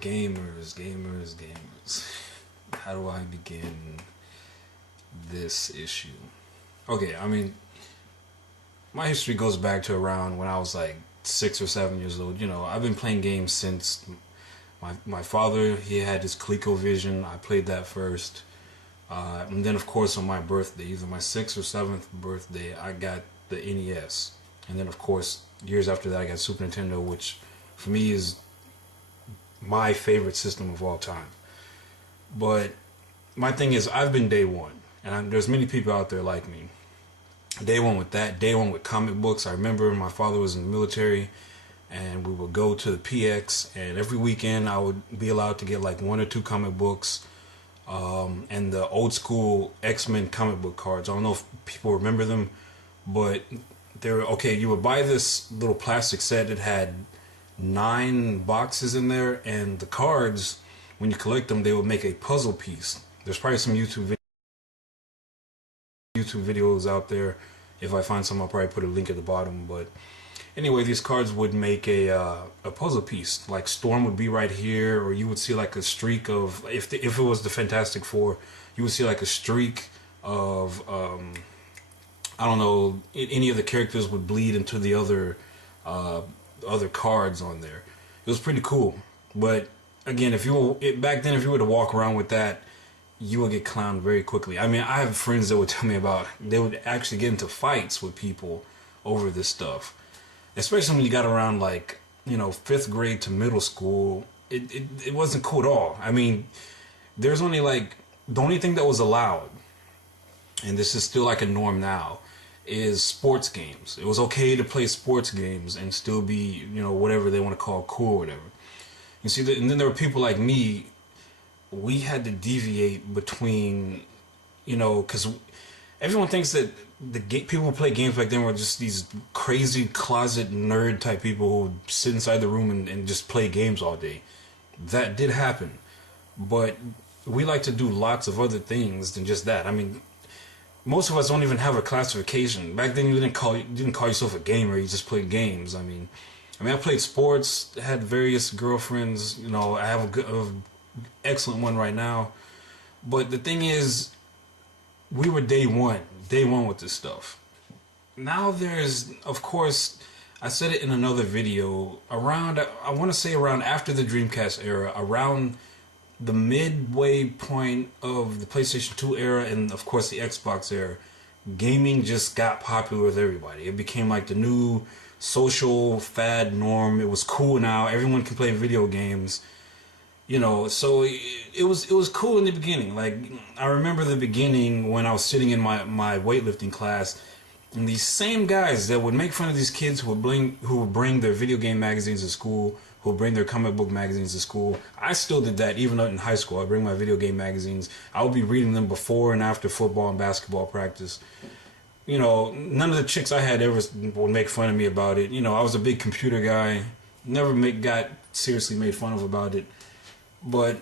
Gamers. How do I begin this issue? Okay, I mean, my history goes back to around when I was like 6 or 7 years old. You know, I've been playing games since my father, he had his ColecoVision. I played that first. And then, of course, on my birthday, either my 6th or 7th birthday, I got the NES. And then, of course, years after that, I got Super Nintendo, which for me is my favorite system of all time. But my thing is, I've been day one, and there's many people out there like me. Day one with that, day one with comic books. I remember my father was in the military, and we would go to the PX, and every weekend I would be allowed to get like 1 or 2 comic books, and the old school X-Men comic book cards. I don't know if people remember them, but they were okay. You would buy this little plastic set. It had 9 boxes in there, and the cards, when you collect them, they would make a puzzle piece. There's probably some YouTube videos out there. If I find some, I'll probably put a link at the bottom. But anyway, these cards would make a puzzle piece. Like Storm would be right here, or you would see like a streak of, if it was the Fantastic Four, you would see like a streak of I don't know, any of the characters would bleed into the other cards on there. It was pretty cool. But again, back then, if you were to walk around with that, you would get clowned very quickly. I mean, I have friends that would tell me about, they would actually get into fights with people over this stuff. Especially when you got around like, you know, 5th grade to middle school. It wasn't cool at all. I mean, there's only like, the only thing that was allowed, and this is still like a norm now, is sports games. It was okay to play sports games and still be, you know, whatever they want to call cool or whatever. You see, and then there were people like me. We had to deviate between, you know, because everyone thinks that people who play games back then were just these crazy closet nerd type people who would sit inside the room and just play games all day. That did happen, but we like to do lots of other things than just that. I mean, most of us don't even have a classification. Back then, you didn't call yourself a gamer. You just played games. I mean, I played sports, had various girlfriends. You know, I have a excellent one right now. But the thing is, we were day one with this stuff. Now there's, of course, I said it in another video, around, I want to say around after the Dreamcast era, around the midway point of the PlayStation 2 era and of course the Xbox era, gaming just got popular with everybody. It became like the new social fad norm. It was cool now. Everyone can play video games. You know, so it was cool in the beginning. Like, I remember the beginning when I was sitting in my weightlifting class, and these same guys that would make fun of these kids who would bring their video game magazines to school, who would bring their comic book magazines to school. I still did that even in high school. I'd bring my video game magazines. I would be reading them before and after football and basketball practice. You know, none of the chicks I had ever would make fun of me about it. You know, I was a big computer guy. Never got seriously made fun of about it. But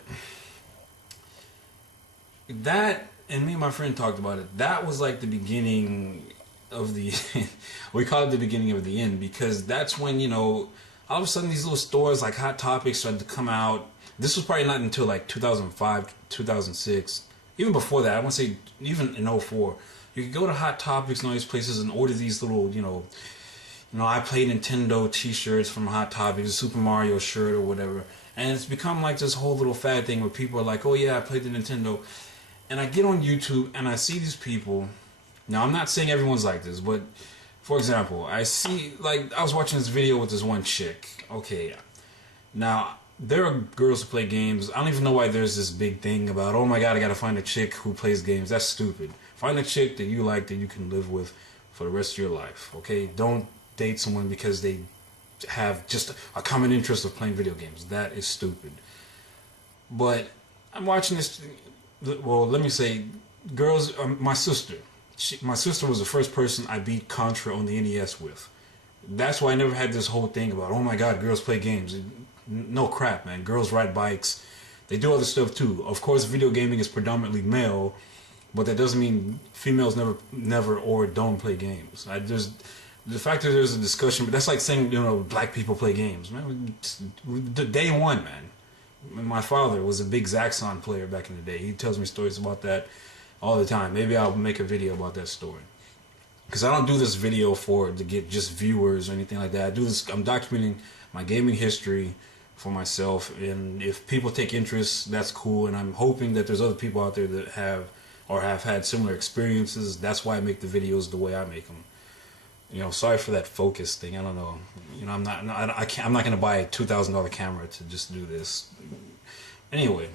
that, and me and my friend talked about it, that was like the beginning of the, we call it the beginning of the end, because that's when, you know, all of a sudden these little stores like Hot Topics started to come out. This was probably not until like 2005, 2006. Even before that, I want to say even in 04. You could go to Hot Topics and all these places and order these little, you know, I play Nintendo t-shirts from Hot Topics, a Super Mario shirt or whatever. And it's become like this whole little fad thing where people are like, oh yeah, I played the Nintendo. And I get on YouTube and I see these people. Now, I'm not saying everyone's like this, but for example, I see, like, I was watching this video with this one chick. Okay, now, there are girls who play games. I don't even know why there's this big thing about, oh my god, I gotta find a chick who plays games. That's stupid. Find a chick that you like, that you can live with for the rest of your life, okay? Don't date someone because they have just a common interest of playing video games. That is stupid. But I'm watching this, well, let me say, girls, my sister was the first person I beat Contra on the NES with. That's why I never had this whole thing about, oh my god, girls play games. No crap, man. Girls ride bikes. They do other stuff too. Of course, video gaming is predominantly male, but that doesn't mean females never or don't play games. The fact that there's a discussion, but that's like saying, you know, black people play games. Man, day one, man. My father was a big Zaxxon player back in the day. He tells me stories about that all the time. Maybe I'll make a video about that story. Because I don't do this video to get just viewers or anything like that. I'm documenting my gaming history for myself, and if people take interest, that's cool, and I'm hoping that there's other people out there that have had similar experiences. That's why I make the videos the way I make them. Sorry for that focus thing. I don't know. I'm not going to buy a $2,000 camera to just do this. Anyway,